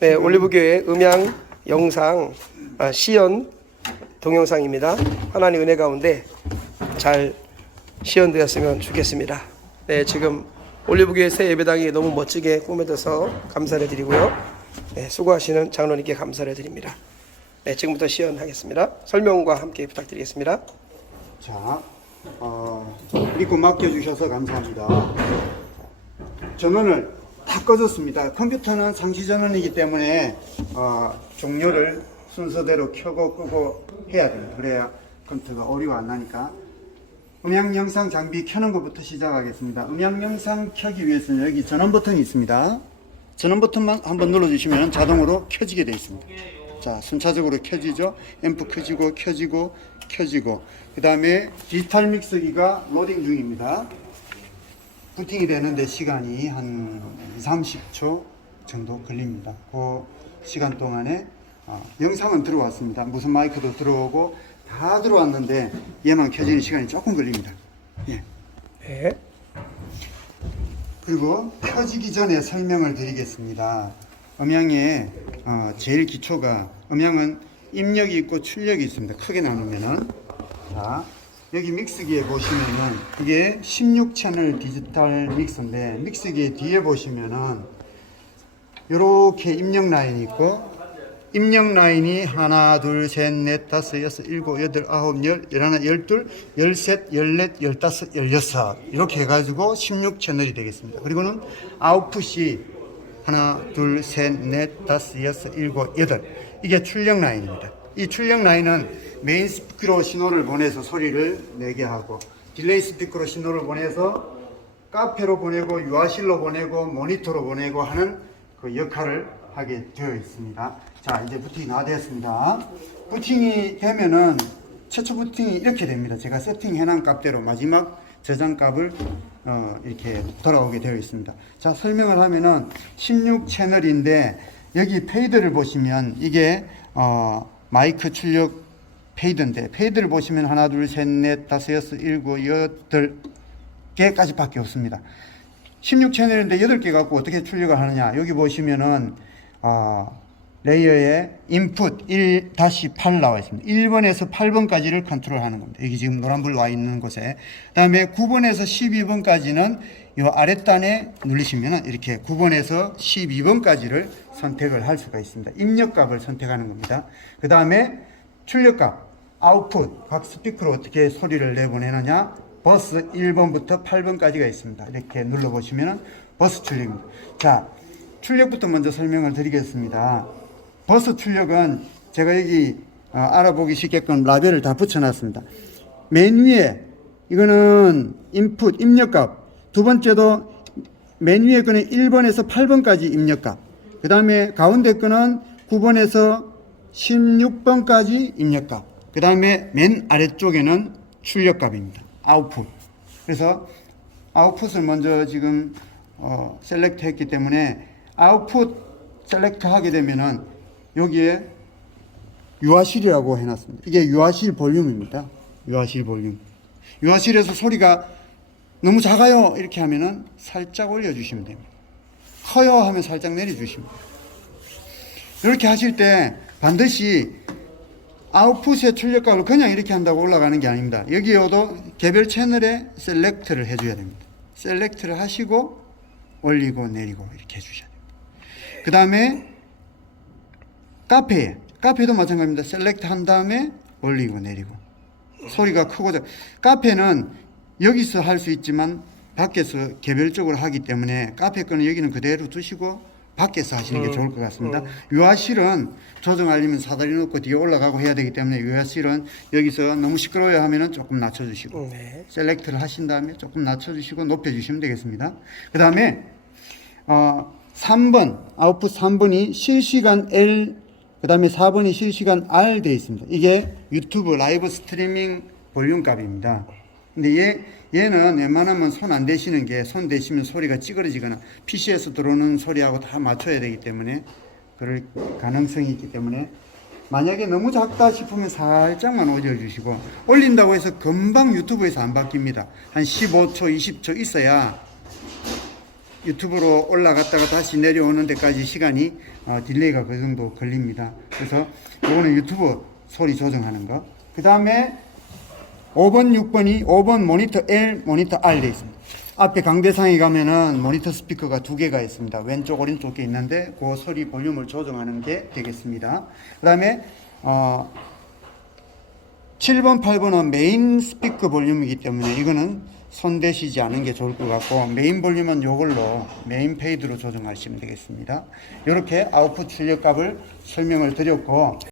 네, 올리브교회 음향 영상 아, 시연 동영상입니다. 하나님 은혜 가운데 잘 시연되었으면 좋겠습니다. 네, 지금 올리브교회 새 예배당이 너무 멋지게 꾸며져서 감사를 드리고요. 네, 수고하시는 장로님께 감사를 드립니다. 네, 지금부터 시연하겠습니다. 설명과 함께 부탁드리겠습니다. 자, 어, 믿고 맡겨주셔서 감사합니다. 전원을 다 꺼졌습니다. 컴퓨터는 상시 전원이기 때문에 어, 종료를 순서대로 켜고 끄고 해야 됩니다. 그래야 컴퓨터가 오류가 안 나니까. 음향 영상 장비 켜는 것부터 시작하겠습니다. 음향 영상 켜기 위해서는 여기 전원 버튼이 있습니다. 전원 버튼만 한번 눌러주시면 자동으로 켜지게 되어 있습니다. 자, 순차적으로 켜지죠. 앰프 켜지고 켜지고 켜지고. 그 다음에 디지털 믹서기가 로딩 중입니다. 부팅이 되는데 시간이 한 2, 30초 정도 걸립니다. 그 시간 동안에 어, 영상은 들어왔습니다. 무슨 마이크도 들어오고 다 들어왔는데 얘만 켜지는 시간이 조금 걸립니다. 예. 네. 그리고 켜지기 전에 설명을 드리겠습니다. 음향의 어, 제일 기초가 음향은 입력이 있고 출력이 있습니다. 크게 나누면은 자 여기 믹스기에 보시면은 이게 16채널 디지털 믹서인데 믹스기 뒤에 보시면은 이렇게 입력 라인이 있고 입력 라인이 하나, 둘, 셋, 넷, 다섯, 여섯, 일곱, 여덟, 아홉, 열, 열하나, 열둘, 열셋, 열넷, 열다섯, 열여섯 이렇게 해가지고 16 채널이 되겠습니다. 그리고는 아웃풋이 하나, 둘, 셋, 넷, 다섯, 여섯, 일곱, 여덟 이게 출력 라인입니다. 이 출력 라인은 메인 스피커로 신호를 보내서 소리를 내게 하고 딜레이 스피커로 신호를 보내서 카페로 보내고 유아실로 보내고 모니터로 보내고 하는 그 역할을 하게 되어 있습니다. 자, 이제 부팅이 다 됐습니다. 부팅이 되면은 최초 부팅이 이렇게 됩니다. 제가 세팅해 놓은 값대로 마지막 저장 값을 어, 이렇게 돌아오게 되어 있습니다. 자, 설명을 하면은 16 채널인데 여기 페이드를 보시면 이게 어, 마이크 출력 페이드인데 페이드를 보시면 하나, 둘, 셋, 넷, 다섯, 여섯, 일곱, 여덟 개까지 밖에 없습니다. 16채널인데 8개 갖고 어떻게 출력을 하느냐. 여기 보시면은, 어, 레이어에 인풋 1-8 나와 있습니다. 1번에서 8번까지를 컨트롤 하는 겁니다. 여기 지금 노란불 와 있는 곳에. 그 다음에 9번에서 12번까지는 이 아랫단에 누르시면은 이렇게 9번에서 12번까지를 선택을 할 수가 있습니다. 입력값을 선택하는 겁니다. 그 다음에 출력값, 아웃풋, 각 스피커로 어떻게 소리를 내보내느냐. 버스 1번부터 8번까지가 있습니다. 이렇게 눌러보시면 버스 출력입니다. 자, 출력부터 먼저 설명을 드리겠습니다. 버스 출력은 제가 여기 어, 알아보기 쉽게끔 라벨을 다 붙여놨습니다. 맨 위에 이거는 인풋 입력값 두 번째도 맨 위에 거는 1번에서 8번까지 입력값 그 다음에 가운데 거는 9번에서 16번까지 입력값 그 다음에 맨 아래쪽에는 출력값입니다. 아웃풋. 그래서 아웃풋을 먼저 지금 어, 셀렉트 했기 때문에 아웃풋 셀렉트 하게 되면은 여기에 유아실이라고 해놨습니다. 이게 유아실 볼륨입니다. 유아실 볼륨. 유아실에서 소리가 너무 작아요 이렇게 하면은 살짝 올려주시면 됩니다. 커요 하면 살짝 내려주시면 돼요. 이렇게 하실 때 반드시 아웃풋의 출력값을 그냥 이렇게 한다고 올라가는 게 아닙니다. 여기에도 개별 채널에 셀렉트를 해줘야 됩니다. 셀렉트를 하시고 올리고 내리고 이렇게 해주셔야 됩니다. 그 다음에 카페에 카페도 마찬가지입니다. 셀렉트 한 다음에 올리고 내리고 소리가 크고 작- 카페는 여기서 할 수 있지만 밖에서 개별적으로 하기 때문에 카페 거는 여기는 그대로 두시고 밖에서 하시는 게 좋을 것 같습니다. 유아실은 조정하려면 사다리 놓고 뒤에 올라가고 해야 되기 때문에 유아실은 여기서 너무 시끄러워야 하면은 조금 낮춰주시고 네. 셀렉트를 하신 다음에 조금 낮춰주시고 높여주시면 되겠습니다. 그 다음에 어, 3번 아웃풋 3번이 실시간 L 그 다음에 4번이 실시간 R 되어 있습니다. 이게 유튜브 라이브 스트리밍 볼륨 값입니다. 근데 얘, 얘는 웬만하면 손 안 대시는 게 손 대시면 소리가 찌그러지거나 PC에서 들어오는 소리하고 다 맞춰야 되기 때문에 그럴 가능성이 있기 때문에 만약에 너무 작다 싶으면 살짝만 올려주시고 올린다고 해서 금방 유튜브에서 안 바뀝니다. 한 15초, 20초 있어야 유튜브로 올라갔다가 다시 내려오는 데까지 시간이 어, 딜레이가 그 정도 걸립니다. 그래서 이거는 유튜브 소리 조정하는 거. 그 다음에 5번, 6번이 5번 모니터 L, 모니터 R 돼 있습니다. 앞에 강대상에 가면은 모니터 스피커가 두 개가 있습니다. 왼쪽, 오른쪽에 있는데 그 소리 볼륨을 조정하는 게 되겠습니다. 그 다음에 어, 7번, 8번은 메인 스피커 볼륨이기 때문에 이거는 손대시지 않은 게 좋을 것 같고 메인 볼륨은 이걸로 메인 페이드로 조정하시면 되겠습니다. 이렇게 아웃풋 출력 값을 설명을 드렸고